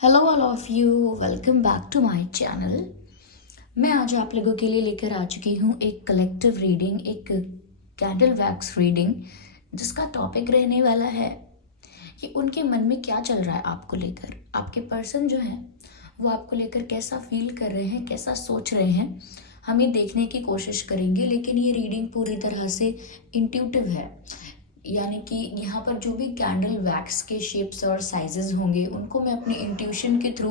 Hello all of you, welcome back to my channel. मैं आज आप लोगों के लिए लेकर आ चुकी हूँ एक कलेक्टिव रीडिंग, एक कैंडल वैक्स रीडिंग, जिसका टॉपिक रहने वाला है कि उनके मन में क्या चल रहा है आपको लेकर। आपके पर्सन जो है वो आपको लेकर कैसा फील कर रहे हैं, कैसा सोच रहे हैं, हम ये देखने की कोशिश करेंगे। लेकिन ये रीडिंग पूरी तरह से इंट्यूटिव है, यानी कि यहाँ पर जो भी कैंडल वैक्स के शेप्स और साइजेस होंगे उनको मैं अपनी इंट्यूशन के थ्रू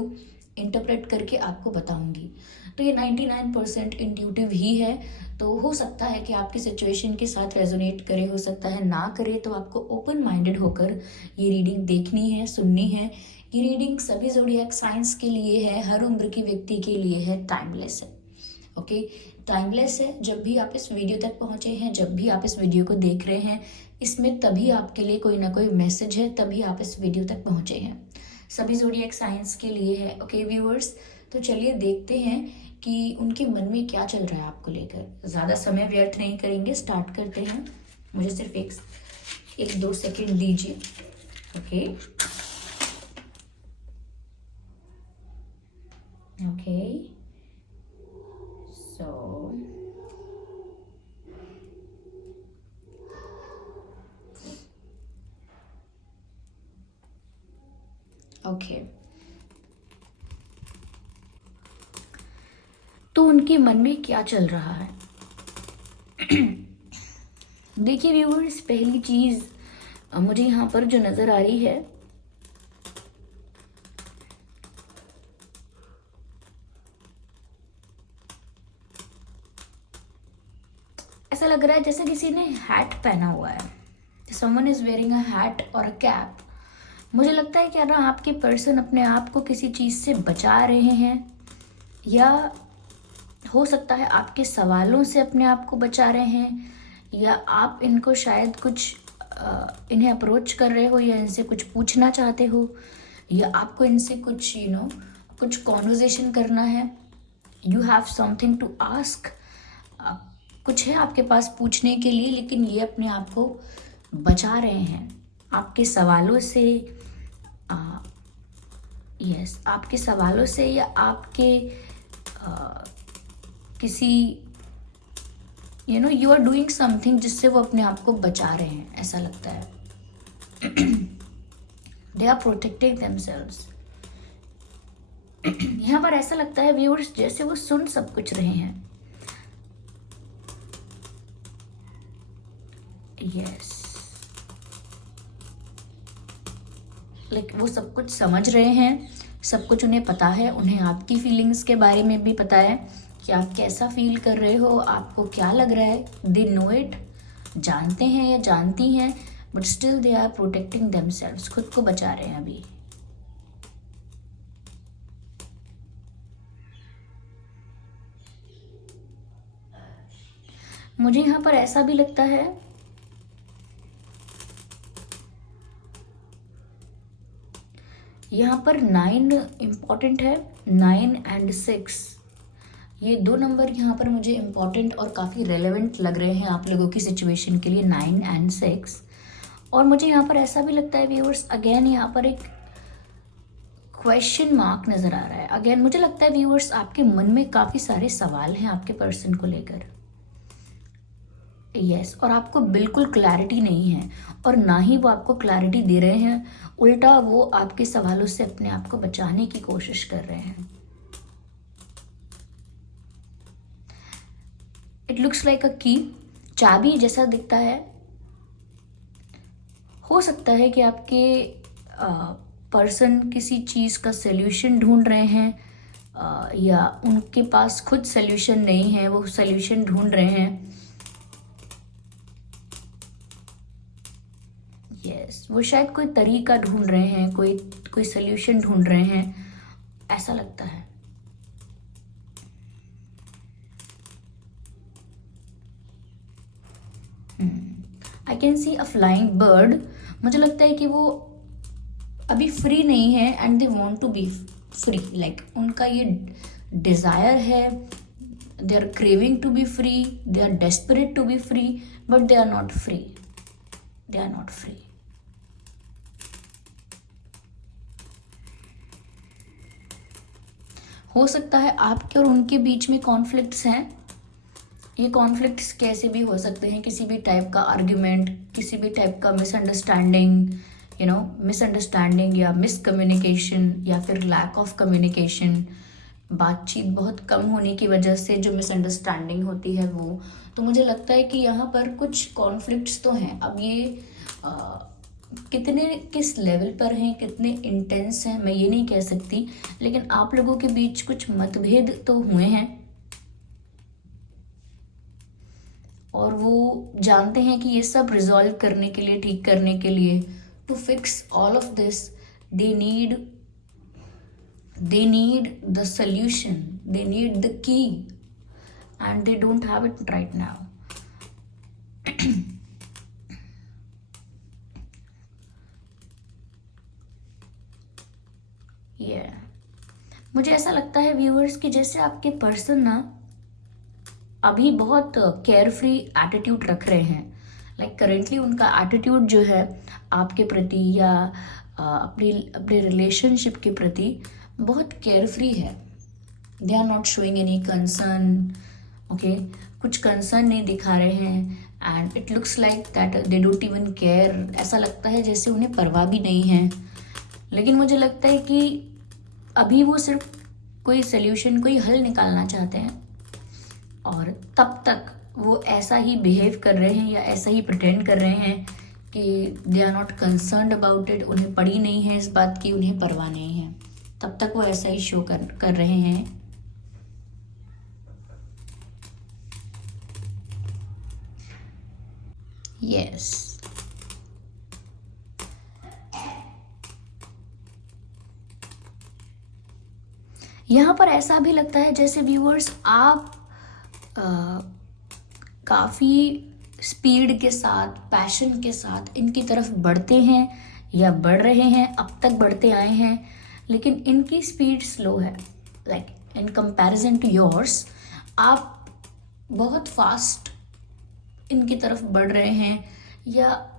इंटरप्रेट करके आपको बताऊंगी। तो ये 99% इंट्यूटिव ही है। तो हो सकता है कि आपकी सिचुएशन के साथ रेजोनेट करे, हो सकता है ना करे। तो आपको ओपन माइंडेड होकर ये रीडिंग देखनी है, सुननी है। ये रीडिंग सभी ज़ोडिएक साइंस के लिए है, हर उम्र की व्यक्ति के लिए है, टाइमलेस है। ओके, टाइमलेस है। जब भी आप इस वीडियो तक पहुंचे हैं, जब भी आप इस वीडियो को देख रहे हैं, इसमें तभी आपके लिए कोई ना कोई मैसेज है, तभी आप इस वीडियो तक पहुंचे हैं। सभी ज़ोडिएक साइंस के लिए है। ओके व्यूअर्स, तो चलिए देखते हैं कि उनके मन में क्या चल रहा है आपको लेकर। ज़्यादा समय व्यर्थ नहीं करेंगे, स्टार्ट करते हैं। मुझे सिर्फ एक दो सेकेंड दीजिए। ओके ओके, सो ओके, तो उनके मन में क्या चल रहा है। देखिए व्यूअर्स, पहली चीज मुझे यहाँ पर जो नजर आ रही है, ऐसा लग रहा है जैसे किसी ने हैट पहना हुआ है। Someone is wearing a hat और अ कैप। मुझे लगता है क्या ना, आपके पर्सन अपने आप को किसी चीज से बचा रहे हैं, या हो सकता है आपके सवालों से अपने आप को बचा रहे हैं, या आप इनको शायद कुछ इन्हें अप्रोच कर रहे हो, या इनसे कुछ पूछना चाहते हो, या आपको इनसे कुछ कुछ कॉन्वर्जेशन करना है। You have something to ask. कुछ है आपके पास पूछने के लिए, लेकिन ये अपने आप को बचा रहे हैं आपके सवालों से। यस, आपके सवालों से, या आपके किसी यू आर डूइंग समथिंग जिससे वो अपने आप को बचा रहे हैं, ऐसा लगता है। They are protecting themselves. यहाँ पर ऐसा लगता है व्यूअर्स जैसे वो सुन सब कुछ रहे हैं। यस, लाइक वो सब कुछ समझ रहे हैं, सब कुछ उन्हें पता है। उन्हें आपकी फीलिंग्स के बारे में भी पता है कि आप कैसा फील कर रहे हो, आपको क्या लग रहा है। दे नो इट, जानते हैं या जानती हैं, but still they are protecting themselves, खुद को बचा रहे हैं अभी। मुझे यहाँ पर ऐसा भी लगता है यहाँ पर 9 इम्पॉर्टेंट है, 9 एंड 6। ये दो नंबर यहाँ पर मुझे इम्पॉर्टेंट और काफ़ी रेलेवेंट लग रहे हैं आप लोगों की सिचुएशन के लिए, 9 एंड 6। और मुझे यहाँ पर ऐसा भी लगता है व्यूअर्स, अगेन यहाँ पर एक क्वेश्चन मार्क नज़र आ रहा है। अगेन मुझे लगता है व्यूअर्स, आपके मन में काफ़ी सारे सवाल हैं आपके पर्सन को लेकर। यस, और आपको बिल्कुल क्लैरिटी नहीं है, और ना ही वो आपको क्लैरिटी दे रहे हैं, उल्टा वो आपके सवालों से अपने आप को बचाने की कोशिश कर रहे हैं। इट लुक्स लाइक अ की, चाबी जैसा दिखता है। हो सकता है कि आपके पर्सन किसी चीज़ का सल्यूशन ढूंढ रहे हैं, या उनके पास खुद सल्यूशन नहीं है, वो सल्यूशन ढूंढ रहे हैं। यस, वो शायद कोई तरीका ढूंढ रहे हैं, कोई सल्यूशन ढूंढ रहे हैं, ऐसा लगता है। I can see a flying bird. मुझे लगता है कि वो अभी फ्री नहीं है, and they want to be free. Like उनका ये डिज़ायर है, they are craving to be free, they are desperate to be free, but they are not free, they are not free. हो सकता है आपके और उनके बीच में कॉन्फ्लिक्ट्स हैं। ये कॉन्फ्लिक्ट्स कैसे भी हो सकते हैं, किसी भी टाइप का आर्ग्यूमेंट, किसी भी टाइप का मिसअंडरस्टैंडिंग या मिसकम्युनिकेशन या फिर लैक ऑफ कम्युनिकेशन, बातचीत बहुत कम होने की वजह से जो मिसअंडरस्टैंडिंग होती है वो। तो मुझे लगता है कि यहाँ पर कुछ कॉन्फ्लिक्ट्स तो हैं। अब ये कितने किस लेवल पर हैं, कितने इंटेंस हैं, मैं ये नहीं कह सकती, लेकिन आप लोगों के बीच कुछ मतभेद तो हुए हैं और वो जानते हैं कि ये सब रिजॉल्व करने के लिए, ठीक करने के लिए, to fix all of this, they need the solution, they need the key, and they don't have it right now. मुझे ऐसा लगता है व्यूअर्स कि जैसे आपके पर्सन ना अभी बहुत केयर फ्री एटीट्यूड रख रहे हैं। लाइक करेंटली उनका एटीट्यूड जो है आपके प्रति या अपने रिलेशनशिप के प्रति बहुत केयर फ्री है। They are not showing any concern, okay, कुछ कंसर्न नहीं दिखा रहे हैं, and it looks like that they don't even care. ऐसा लगता है जैसे उन्हें परवाह भी नहीं है। लेकिन मुझे लगता है कि अभी वो सिर्फ कोई सल्यूशन, कोई हल निकालना चाहते हैं, और तब तक वो ऐसा ही बिहेव कर रहे हैं या ऐसा ही प्रिटेंड कर रहे हैं कि they are not concerned about it. उन्हें पड़ी नहीं है इस बात की, उन्हें परवाह नहीं है, तब तक वो ऐसा ही शो कर रहे हैं। यस, यहाँ पर ऐसा भी लगता है जैसे व्यूअर्स आप काफ़ी स्पीड के साथ, पैशन के साथ इनकी तरफ बढ़ते हैं या बढ़ रहे हैं, अब तक बढ़ते आए हैं, लेकिन इनकी स्पीड स्लो है। Like in comparison to yours, आप बहुत फास्ट इनकी तरफ बढ़ रहे हैं, या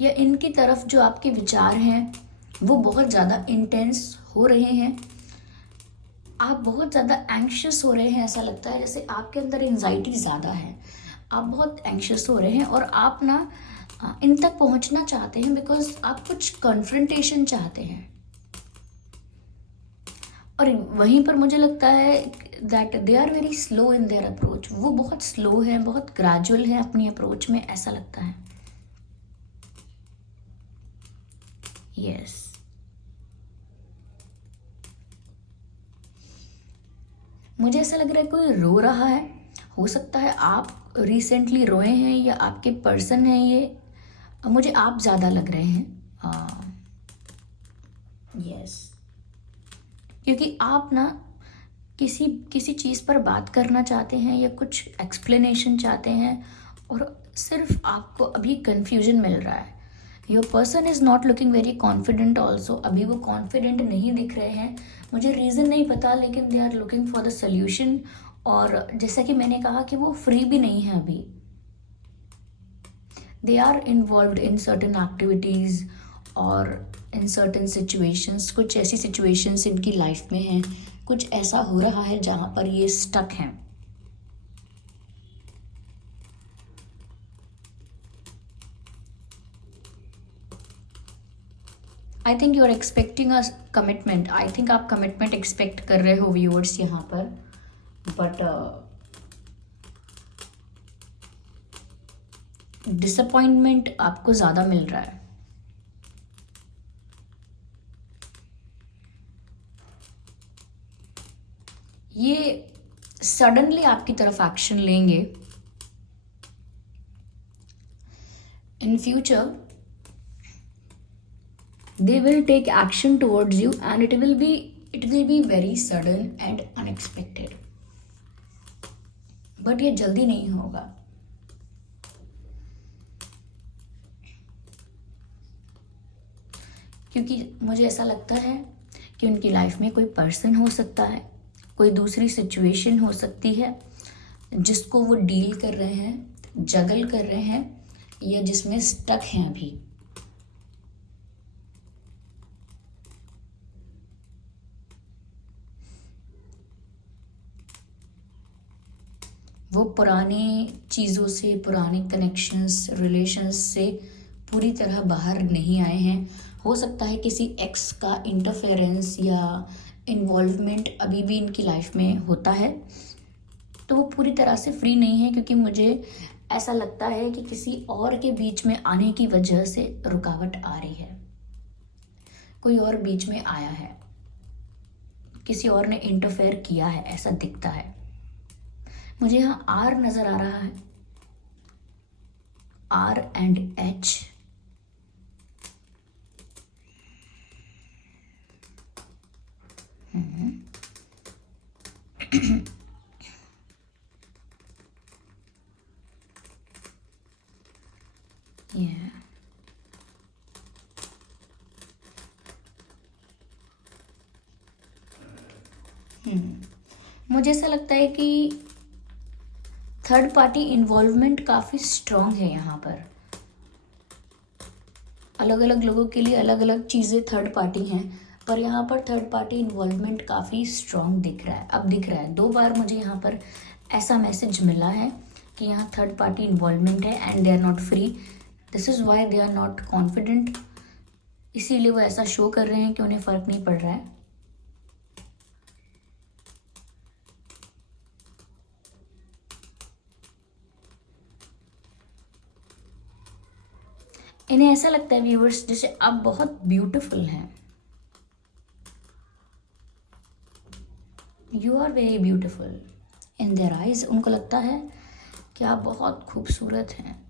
इनकी तरफ जो आपके विचार हैं वो बहुत ज़्यादा इंटेंस हो रहे हैं। आप बहुत ज़्यादा एंग्शियस हो रहे हैं। ऐसा लगता है जैसे आपके अंदर एंजाइटी ज़्यादा है, आप बहुत एंग्शियस हो रहे हैं और आप ना इन तक पहुंचना चाहते हैं बिकॉज आप कुछ कन्फ्रंटेशन चाहते हैं। और वहीं पर मुझे लगता है that they are very slow in their approach. वो बहुत स्लो है, बहुत ग्रेजुअल है अपनी अप्रोच में, ऐसा लगता है। यस, मुझे ऐसा लग रहा है कोई रो रहा है। हो सकता है आप रिसेंटली रोए हैं या आपके पर्सन हैं ये, मुझे आप ज़्यादा लग रहे हैं। यस, क्योंकि आप ना किसी चीज़ पर बात करना चाहते हैं या कुछ एक्सप्लेनेशन चाहते हैं और सिर्फ आपको अभी कन्फ्यूजन मिल रहा है। Your person is not looking very confident also. अभी वो कॉन्फिडेंट नहीं दिख रहे हैं, मुझे रीज़न नहीं पता, लेकिन they are looking for the solution. और जैसा कि मैंने कहा कि वो फ्री भी नहीं है अभी। They are involved in certain activities और इन सर्टन सिचुएशंस। कुछ ऐसी सिचुएशंस इनकी लाइफ में हैं, कुछ ऐसा हो रहा है जहाँ पर ये स्टक हैं। I think you are expecting a commitment. I think आप कमिटमेंट एक्सपेक्ट कर रहे हो व्यूअर्स यहाँ पर, बट डिसअपॉइंटमेंट आपको ज़्यादा मिल रहा है। ये सडनली आपकी तरफ एक्शन लेंगे in future. They will take action towards you and it will be very sudden and unexpected. But ये जल्दी नहीं होगा। क्योंकि मुझे ऐसा लगता है कि उनकी लाइफ में कोई पर्सन हो सकता है, कोई दूसरी सिचुएशन हो सकती है जिसको वो डील कर रहे हैं, जगल कर रहे हैं, या जिसमें स्टक हैं अभी। वो पुरानी चीज़ों से, पुराने कनेक्शंस, रिलेशंस से पूरी तरह बाहर नहीं आए हैं। हो सकता है किसी एक्स का इंटरफेरेंस या इन्वॉल्वमेंट अभी भी इनकी लाइफ में होता है, तो वो पूरी तरह से फ्री नहीं है, क्योंकि मुझे ऐसा लगता है कि किसी और के बीच में आने की वजह से रुकावट आ रही है। कोई और बीच में आया है, किसी और ने इंटरफेयर किया है, ऐसा दिखता है मुझे। यहाँ आर नजर आ रहा है, आर एंड एच। Yeah. मुझे ऐसा लगता है कि थर्ड पार्टी इन्वॉल्वमेंट काफ़ी स्ट्रॉन्ग है यहाँ पर। अलग अलग लोगों के लिए अलग अलग चीज़ें थर्ड पार्टी हैं, पर यहाँ पर थर्ड पार्टी इन्वॉल्वमेंट काफ़ी स्ट्रॉन्ग दिख रहा है। अब दिख रहा है 2 बार मुझे यहाँ पर ऐसा मैसेज मिला है कि यहाँ थर्ड पार्टी इन्वॉल्वमेंट है and they are not free. This is why they are not confident. इसीलिए वो ऐसा शो कर रहे हैं कि उन्हें फ़र्क नहीं पड़ रहा है। इन्हें ऐसा लगता है व्यूअर्स जैसे आप बहुत ब्यूटीफुल हैं। You are very beautiful in their eyes. उनको लगता है कि आप बहुत खूबसूरत हैं।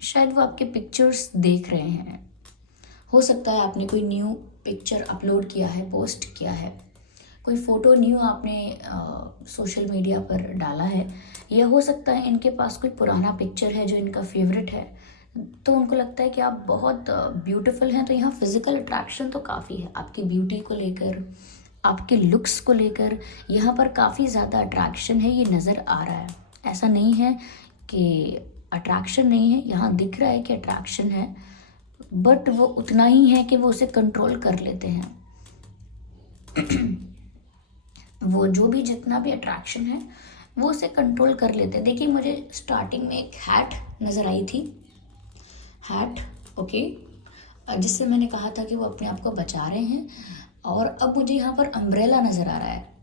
शायद वो आपके पिक्चर्स देख रहे हैं। हो सकता है आपने कोई न्यू पिक्चर अपलोड किया है, पोस्ट किया है, कोई फ़ोटो न्यू आपने सोशल मीडिया पर डाला है, या हो सकता है इनके पास कोई पुराना पिक्चर है जो इनका फेवरेट है, तो उनको लगता है कि आप बहुत ब्यूटीफुल हैं। तो यहाँ फिज़िकल अट्रैक्शन तो काफ़ी है आपकी ब्यूटी को लेकर, आपके लुक्स को लेकर। यहाँ पर काफ़ी ज़्यादा अट्रैक्शन है, ये नज़र आ रहा है। ऐसा नहीं है कि अट्रैक्शन नहीं है, यहाँ दिख रहा है कि अट्रैक्शन है, बट वो उतना ही है कि वो उसे कंट्रोल कर लेते हैं। वो जो भी जितना भी अट्रैक्शन है वो उसे कंट्रोल कर लेते हैं। देखिए मुझे स्टार्टिंग में एक हैट नज़र आई थी, हैट, ओके, जिससे मैंने कहा था कि वो अपने आप को बचा रहे हैं। और अब मुझे यहाँ पर अम्ब्रेला नज़र आ रहा है,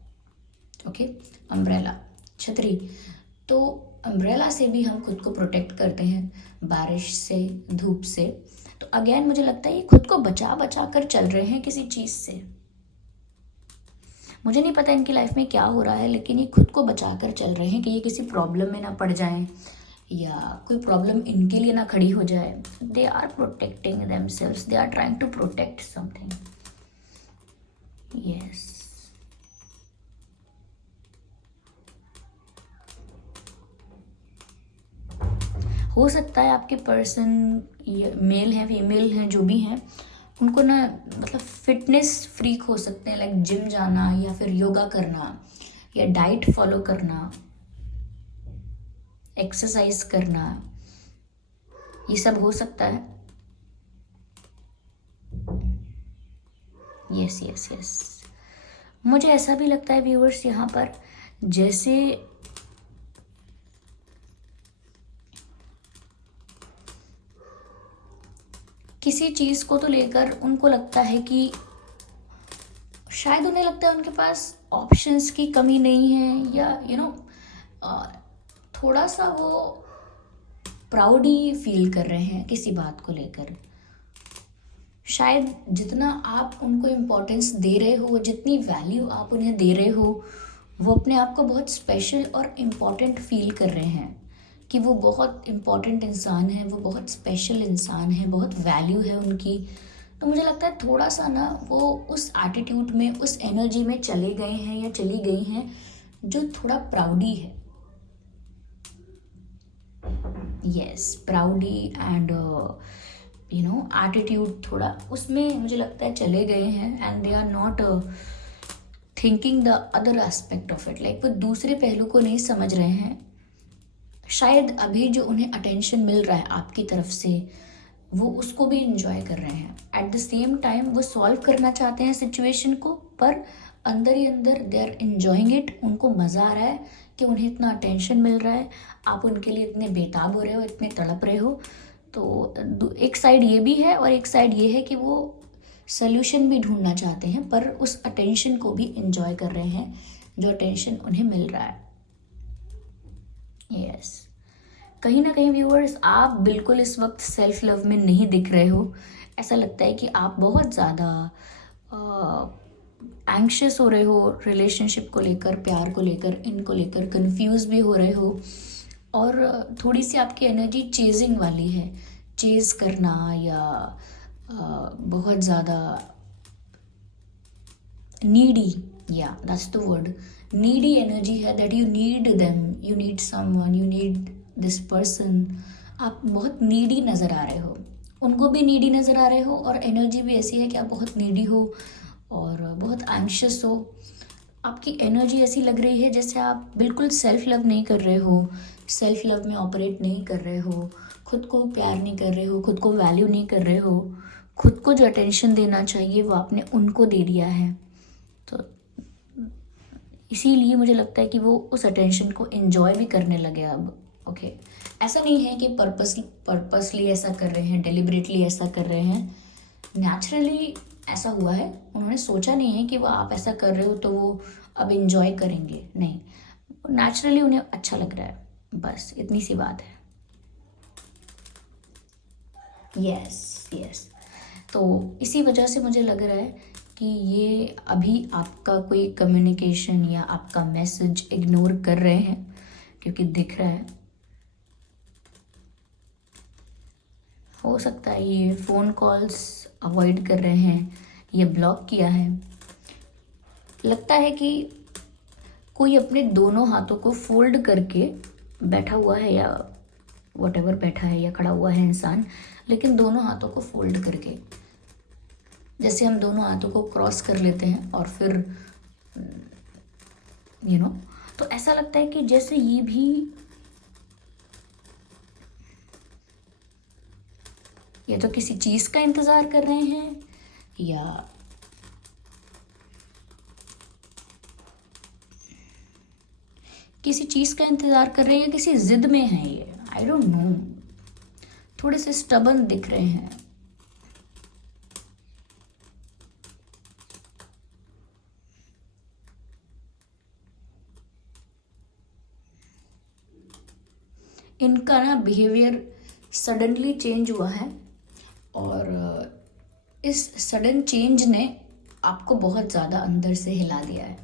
ओके, अम्ब्रेला, छतरी। तो अम्ब्रेला से भी हम खुद को प्रोटेक्ट करते हैं, बारिश से, धूप से। तो अगेन मुझे लगता है ये खुद को बचा बचा कर चल रहे हैं किसी चीज़ से। मुझे नहीं पता इनकी लाइफ में क्या हो रहा है, लेकिन ये खुद को बचा कर चल रहे हैं कि ये किसी प्रॉब्लम में ना पड़ जाएं या कोई प्रॉब्लम इनके लिए ना खड़ी हो जाए। They are protecting themselves, they are trying to protect something. Yes, हो सकता है आपके पर्सन मेल हैं, फीमेल हैं, जो भी हैं, उनको ना मतलब फिटनेस फ्रीक हो सकते हैं, लाइक जिम जाना या फिर योगा करना या डाइट फॉलो करना, एक्सरसाइज करना, ये सब हो सकता है। यस यस यस, मुझे ऐसा भी लगता है व्यूअर्स यहाँ पर जैसे किसी चीज़ को तो लेकर उनको लगता है कि शायद उन्हें लगता है उनके पास ऑप्शंस की कमी नहीं है, या थोड़ा सा वो प्राउडी फील कर रहे हैं किसी बात को लेकर। शायद जितना आप उनको इम्पोर्टेंस दे रहे हो, जितनी वैल्यू आप उन्हें दे रहे हो, वो अपने आप को बहुत स्पेशल और इम्पॉर्टेंट फील कर रहे हैं कि वो बहुत इम्पॉर्टेंट इंसान है, वो बहुत स्पेशल इंसान है, बहुत वैल्यू है उनकी। तो मुझे लगता है थोड़ा सा ना वो उस एटीट्यूड में, उस एनर्जी में चले गए हैं या चली गई हैं जो थोड़ा प्राउडी है। यस, प्राउडी एंड एटीट्यूड, थोड़ा उसमें मुझे लगता है चले गए हैं। And they are not thinking the other aspect of it, like वो दूसरे पहलू को नहीं समझ रहे हैं। शायद अभी जो उन्हें अटेंशन मिल रहा है आपकी तरफ से, वो उसको भी इंजॉय कर रहे हैं। एट द सेम टाइम वो सॉल्व करना चाहते हैं सिचुएशन को, पर अंदर ही अंदर दे आर इंजॉइंग इट। उनको मज़ा आ रहा है कि उन्हें इतना अटेंशन मिल रहा है, आप उनके लिए इतने बेताब हो रहे हो, इतने तड़प रहे हो। तो एक साइड ये भी है और एक साइड ये है कि वो सल्यूशन भी ढूंढना चाहते हैं, पर उस अटेंशन को भी इंजॉय कर रहे हैं जो अटेंशन उन्हें मिल रहा है। यस, कहीं ना कहीं व्यूअर्स, आप बिल्कुल इस वक्त सेल्फ लव में नहीं दिख रहे हो। ऐसा लगता है कि आप बहुत ज़्यादा एंग्शियस हो रहे हो रिलेशनशिप को लेकर, प्यार को लेकर, इनको लेकर कंफ्यूज भी हो रहे हो, और थोड़ी सी आपकी एनर्जी चेजिंग वाली है, चेज करना, या बहुत ज़्यादा नीडी, या that's the word, needy energy है, that you need them, you need someone, you need this person. आप बहुत नीडी नज़र आ रहे हो, उनको भी नीडी नज़र आ रहे हो, और एनर्जी भी ऐसी है कि आप बहुत नीडी हो और बहुत एंग्शियस हो। आपकी एनर्जी ऐसी लग रही है जैसे आप बिल्कुल सेल्फ लव नहीं कर रहे हो, सेल्फ लव में ऑपरेट नहीं कर रहे हो, खुद को प्यार नहीं कर रहे हो, खुद को वैल्यू नहीं कर रहे हो, खुद को जो अटेंशन देना चाहिए वो आपने उनको दे दिया है। तो इसीलिए मुझे लगता है कि वो उस अटेंशन को एंजॉय भी करने लगे अब। ओके, ऐसा नहीं है कि पर्पसली ऐसा कर रहे हैं, डेलिबरेटली ऐसा कर रहे हैं, नेचुरली ऐसा हुआ है। उन्होंने सोचा नहीं है कि वो आप ऐसा कर रहे हो तो वो अब एंजॉय करेंगे, नहीं, नेचुरली उन्हें अच्छा लग रहा है, बस इतनी सी बात है। यस यस, तो इसी वजह से मुझे लग रहा है कि ये अभी आपका कोई कम्युनिकेशन या आपका मैसेज इग्नोर कर रहे हैं, क्योंकि दिख रहा है। हो सकता है ये फ़ोन कॉल्स अवॉइड कर रहे हैं, ये ब्लॉक किया है। लगता है कि कोई अपने दोनों हाथों को फोल्ड करके बैठा हुआ है, या वॉटेवर बैठा है या खड़ा हुआ है इंसान, लेकिन दोनों हाथों को फोल्ड करके, जैसे हम दोनों हाथों को क्रॉस कर लेते हैं और फिर तो ऐसा लगता है कि जैसे ये भी या तो किसी चीज़ का इंतज़ार कर रहे हैं, या किसी चीज़ का इंतज़ार कर रहे हैं, या किसी ज़िद में है ये, आई डोंट नो। थोड़े से स्टबर्न दिख रहे हैं। इनका ना बिहेवियर सडनली चेंज हुआ है, और इस सडन चेंज ने आपको बहुत ज़्यादा अंदर से हिला दिया है,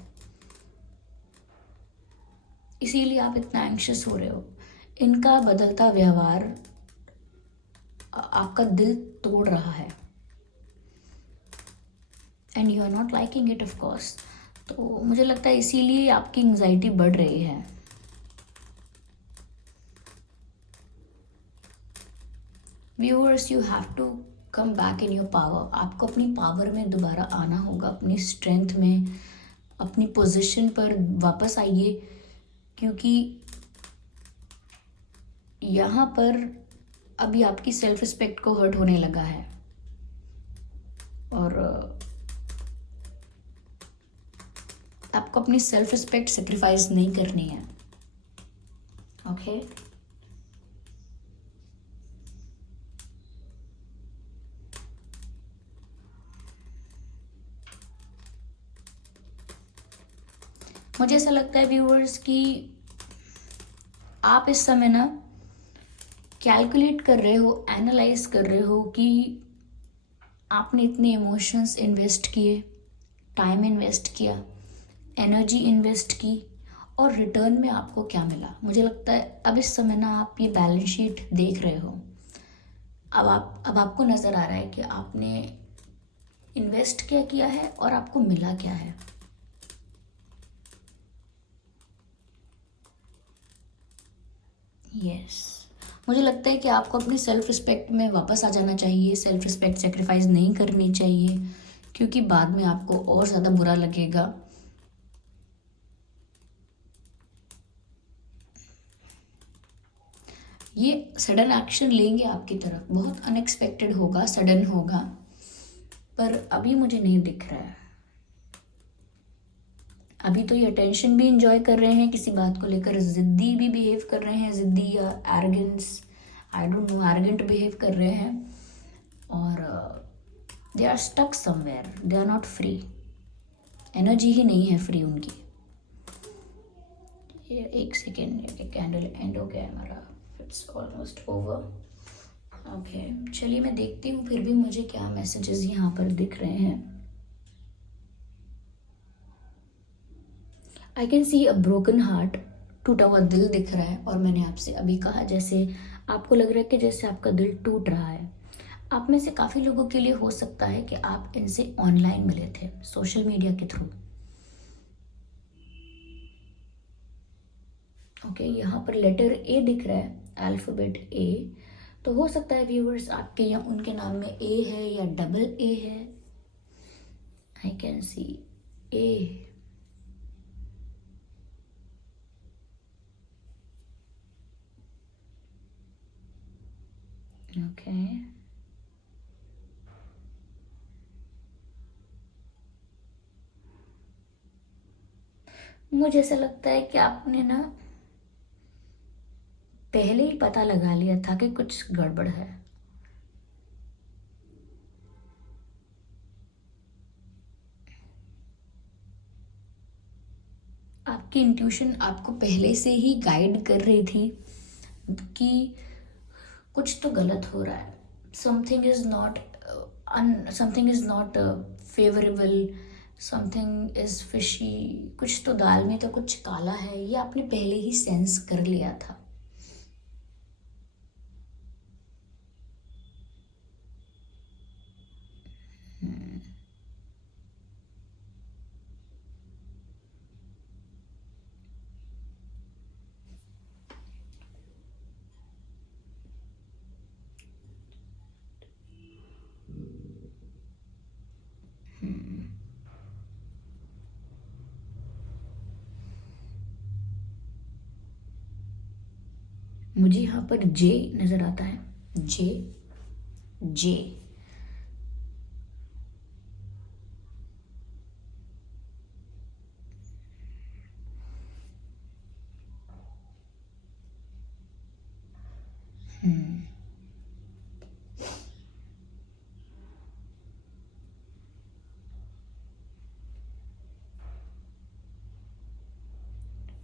इसीलिए आप इतना एंग्शियस हो रहे हो। इनका बदलता व्यवहार आपका दिल तोड़ रहा है, and you are not liking it, of course. तो मुझे लगता है इसीलिए आपकी एंग्जाइटी बढ़ रही है। Viewers, you have to come back in your power. आपको अपनी पावर में दोबारा आना होगा, अपनी स्ट्रेंथ में, अपनी पोजीशन पर वापस आइए, क्योंकि यहाँ पर अभी आपकी सेल्फ रिस्पेक्ट को हर्ट होने लगा है, और आपको अपनी सेल्फ रिस्पेक्ट सेक्रीफाइस नहीं करनी है। ओके, मुझे ऐसा लगता है व्यूअर्स कि आप इस समय ना कैलकुलेट कर रहे हो, एनालाइज कर रहे हो कि आपने इतने इमोशंस इन्वेस्ट किए, टाइम इन्वेस्ट किया, एनर्जी इन्वेस्ट की, और रिटर्न में आपको क्या मिला। मुझे लगता है अब इस समय ना आप ये बैलेंस शीट देख रहे हो। अब आपको नज़र आ रहा है कि आपने इन्वेस्ट क्या किया है और आपको मिला क्या है। यस, मुझे लगता है कि आपको अपनी सेल्फ रिस्पेक्ट में वापस आ जाना चाहिए, सेल्फ रिस्पेक्ट सेक्रीफाइस नहीं करनी चाहिए, क्योंकि बाद में आपको और ज़्यादा बुरा लगेगा। ये सडन एक्शन लेंगे आपकी तरफ, बहुत अनएक्सपेक्टेड होगा, सडन होगा, पर अभी मुझे नहीं दिख रहा है। अभी तो ये अटेंशन भी इंजॉय कर रहे हैं, किसी बात को लेकर ज़िद्दी भी बिहेव कर रहे हैं, ज़िद्दी या arrogance, I don't know, arrogant behave कर रहे हैं, और they are stuck somewhere, they are not free, energy ही नहीं है फ्री उनकी। ये एक सेकेंड, कैंडल एंड हो गया है हमारा, इट्स ऑलमोस्ट ओवर। ओके, चलिए मैं देखती हूँ फिर भी मुझे क्या मैसेजेस यहाँ पर दिख रहे हैं। आई can see a broken heart, टूटा हुआ दिल दिख रहा है, और मैंने आपसे अभी कहा जैसे आपको लग रहा है कि जैसे आपका दिल टूट रहा है। आप में से काफ़ी लोगों के लिए हो सकता है कि आप इनसे ऑनलाइन मिले थे, सोशल मीडिया के थ्रू। ओके, यहाँ पर लेटर ए दिख रहा है, अल्फ़ाबेट ए, तो हो सकता है व्यूअर्स आपके या उनके नाम में ए है या डबल ए है। I can C A. Okay, मुझे ऐसा लगता है कि आपने ना पहले ही पता लगा लिया था कि कुछ गड़बड़ है। आपकी इंट्यूशन आपको पहले से ही गाइड कर रही थी कि कुछ तो गलत हो रहा है, something is not favourable, something is fishy, कुछ तो दाल में तो कुछ काला है, ये आपने पहले ही सेंस कर लिया था। मुझे यहाँ पर जे नजर आता है, जे जे।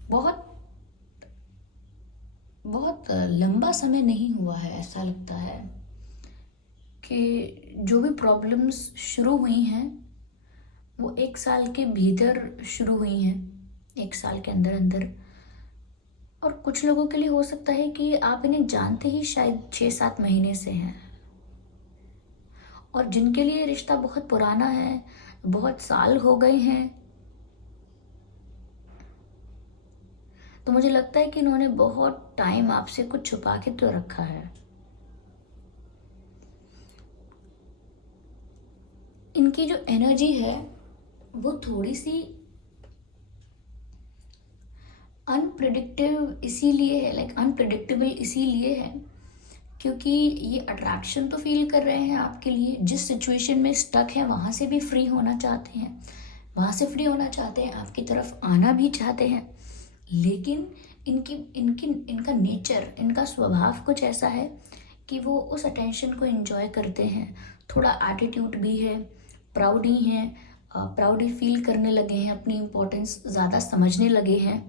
बहुत बहुत लंबा समय नहीं हुआ है, ऐसा लगता है कि जो भी प्रॉब्लम्स शुरू हुई हैं वो 1 साल के भीतर शुरू हुई हैं, 1 साल के अंदर अंदर। और कुछ लोगों के लिए हो सकता है कि आप इन्हें जानते ही शायद 6-7 महीने से हैं, और जिनके लिए रिश्ता बहुत पुराना है, बहुत साल हो गए हैं, तो मुझे लगता है कि इन्होंने बहुत टाइम आपसे कुछ छुपा के तो रखा है। इनकी जो एनर्जी है वो थोड़ी सी अनप्रिडिक्टिव इसीलिए है, लाइक अनप्रिडिक्टेबल इसीलिए है क्योंकि ये अट्रैक्शन तो फील कर रहे हैं आपके लिए, जिस सिचुएशन में स्टक है वहाँ से भी फ्री होना चाहते हैं, वहाँ से फ्री होना चाहते हैं, आपकी तरफ आना भी चाहते हैं, लेकिन इनकी इनकी इनका नेचर, इनका स्वभाव कुछ ऐसा है कि वो उस अटेंशन को एंजॉय करते हैं। थोड़ा एटीट्यूड भी है, प्राउड ही हैं, प्राउड ही फील करने लगे हैं, अपनी इम्पोर्टेंस ज़्यादा समझने लगे हैं।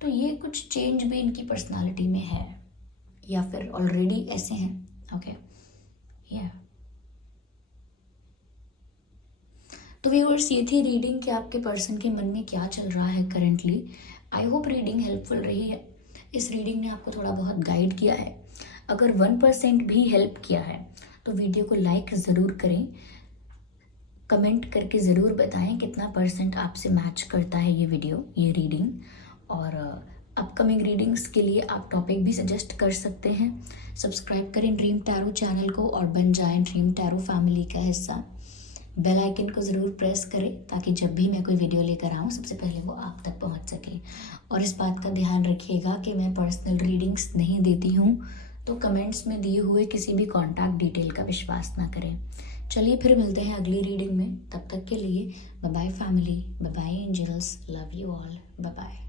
तो ये कुछ चेंज भी इनकी पर्सनालिटी में है, या फिर ऑलरेडी ऐसे हैं। ओके, या तो व्यूअर्स, ये थी रीडिंग कि आपके पर्सन के मन में क्या चल रहा है currently. I hope reading helpful रही है। इस रीडिंग ने आपको थोड़ा बहुत गाइड किया है। अगर 1% भी हेल्प किया है तो वीडियो को लाइक ज़रूर करें, कमेंट करके ज़रूर बताएं कितना % आपसे मैच करता है ये वीडियो, ये रीडिंग। और अपकमिंग रीडिंग्स के लिए आप टॉपिक भी सजेस्ट कर सकते हैं। सब्सक्राइब करें ड्रीम टैरो चैनल को और बन जाएं ड्रीम टैरो फैमिली का हिस्सा। बेल आइकन को ज़रूर प्रेस करें ताकि जब भी मैं कोई वीडियो लेकर आऊँ सबसे पहले वो आप तक पहुँच सके। और इस बात का ध्यान रखिएगा कि मैं पर्सनल रीडिंग्स नहीं देती हूँ, तो कमेंट्स में दिए हुए किसी भी कॉन्टैक्ट डिटेल का विश्वास ना करें, चलिए फिर मिलते हैं अगली रीडिंग में, तब तक के लिए bye bye family, bye bye angels, love you all, bye bye.